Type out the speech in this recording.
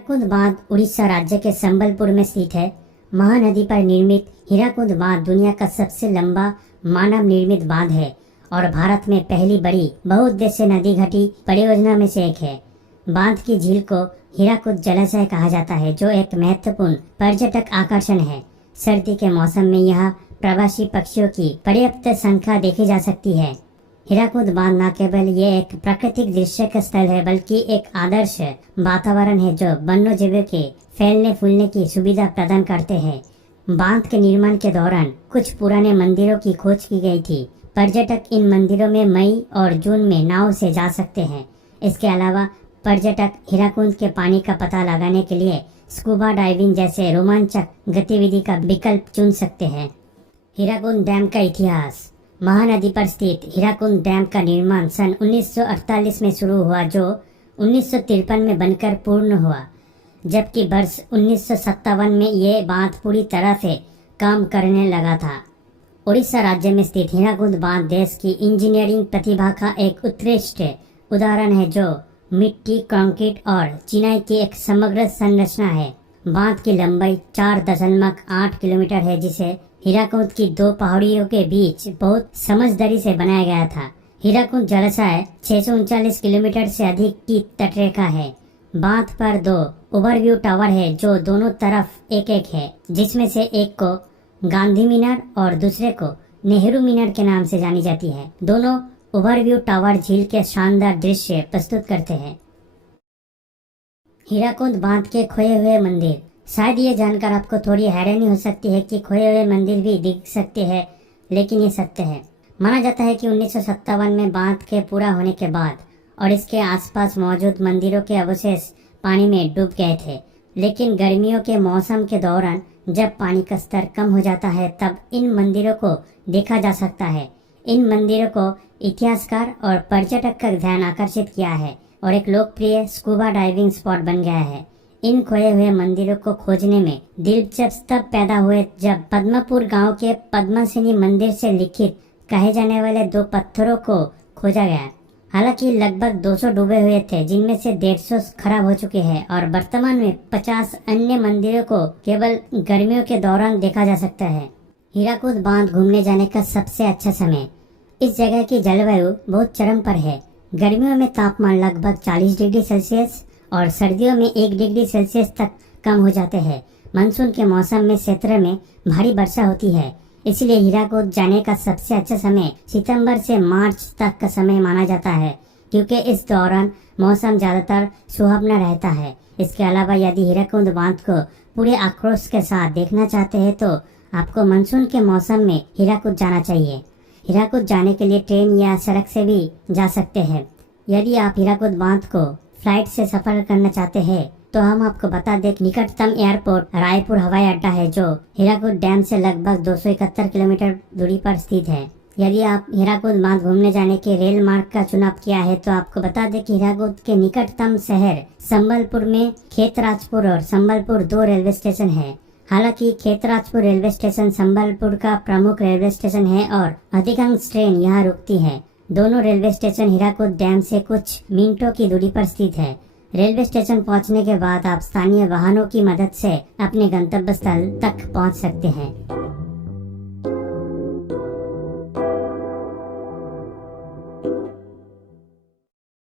हीराकुद बांध उड़ीसा राज्य के संबलपुर में स्थित है। महानदी पर निर्मित हीराकुद बांध दुनिया का सबसे लंबा मानव निर्मित बांध है और भारत में पहली बड़ी बहुउद्देश्य नदी घटी परियोजना में से एक है। बांध की झील को हीराकुद जलाशय कहा जाता है, जो एक महत्वपूर्ण पर्यटक आकर्षण है। सर्दी के मौसम में यहाँ प्रवासी पक्षियों की पर्याप्त संख्या देखी जा सकती है। हीराकुद बांध न केवल ये एक प्राकृतिक दृश्य का स्थल है, बल्कि एक आदर्श वातावरण है जो वन्यजीवों के फैलने फूलने की सुविधा प्रदान करते हैं। बांध के निर्माण के दौरान कुछ पुराने मंदिरों की खोज की गई थी। पर्यटक इन मंदिरों में मई और जून में नाव से जा सकते हैं। इसके अलावा पर्यटक हीराकुद के पानी का पता लगाने के लिए स्कूबा डाइविंग जैसे रोमांचक गतिविधि का विकल्प चुन सकते हैं। हीराकुद डैम का इतिहास। महानदी पर स्थित हीराकुद डैम का निर्माण सन 1948 में शुरू हुआ, जो 1953 में बनकर पूर्ण हुआ, जबकि वर्ष 1957 में ये बांध पूरी तरह से काम करने लगा था। उड़ीसा राज्य में स्थित हीराकुद बांध देश की इंजीनियरिंग प्रतिभा का एक उत्कृष्ट उदाहरण है, जो मिट्टी, कंक्रीट और चिनाई की एक समग्र संरचना है। बांध की लंबाई 4.8 किलोमीटर है, जिसे हीराकुद की दो पहाड़ियों के बीच बहुत समझदारी से बनाया गया था। हीराकुद जलाशय 639 किलोमीटर से अधिक की तटरेखा है। बांध पर दो ओवरव्यू टावर है, जो दोनों तरफ एक एक है, जिसमें से एक को गांधी मीनार और दूसरे को नेहरू मीनार के नाम से जानी जाती है। दोनों ओवरव्यू टावर झील के शानदार दृश्य प्रस्तुत करते हैं। हीराकुद बांध के खोए हुए मंदिर। शायद ये जानकर आपको थोड़ी हैरानी हो सकती है कि खोए हुए मंदिर भी दिख सकते हैं, लेकिन ये सत्य है। माना जाता है कि 1957 में बांध के पूरा होने के बाद और इसके आसपास मौजूद मंदिरों के अवशेष पानी में डूब गए थे, लेकिन गर्मियों के मौसम के दौरान जब पानी का स्तर कम हो जाता है, तब इन मंदिरों को देखा जा सकता है। इन मंदिरों को इतिहासकार और पर्यटक का ध्यान आकर्षित किया है और एक लोकप्रिय स्कूबा डाइविंग स्पॉट बन गया है। इन खोए हुए मंदिरों को खोजने में दिलचस्प तब पैदा हुए जब पद्मपुर गांव के पद्मसिनी मंदिर से लिखित कहे जाने वाले दो पत्थरों को खोजा गया। हालांकि लगभग 200 डूबे हुए थे, जिनमें से 150 खराब हो चुके हैं और वर्तमान में 50 अन्य मंदिरों को केवल गर्मियों के दौरान देखा जा सकता है। हीराकुद बांध घूमने जाने का सबसे अच्छा समय। इस जगह की जलवायु बहुत चरम पर है। गर्मियों में तापमान लगभग 40 डिग्री सेल्सियस और सर्दियों में 1 डिग्री सेल्सियस तक कम हो जाते हैं। मानसून के मौसम में क्षेत्र में भारी वर्षा होती है, इसलिए हीराकुद जाने का सबसे अच्छा समय सितंबर से मार्च तक का समय माना जाता है, क्योंकि इस दौरान मौसम ज्यादातर सुहावना रहता है। इसके अलावा यदि हीराकुद बांध को पूरे आक्रोश के साथ देखना चाहते हैं तो आपको मानसून के मौसम में हीराकुद जाना चाहिए। हीराकुद जाने के लिए ट्रेन या सड़क से भी जा सकते हैं। यदि आप हीराकुद बांध को फ्लाइट से सफर करना चाहते हैं तो हम आपको बता दें कि निकटतम एयरपोर्ट रायपुर हवाई अड्डा है, जो हीराकुद डैम से लगभग 271 किलोमीटर दूरी पर स्थित है। यदि आप हीराकुद बांध घूमने जाने के रेल मार्ग का चुनाव किया है तो आपको बता दें कि हीराकुद के निकटतम शहर संबलपुर में खेतराजपुर और संबलपुर 2 रेलवे स्टेशन है। हालांकि खेतराजपुर रेलवे स्टेशन संबलपुर का प्रमुख रेलवे स्टेशन है और अधिकांश ट्रेन यहाँ रुकती है। दोनों रेलवे स्टेशन हीराकुद डैम से कुछ मिनटों की दूरी पर स्थित है। रेलवे स्टेशन पहुंचने के बाद आप स्थानीय वाहनों की मदद से अपने गंतव्य स्थल तक पहुंच सकते हैं।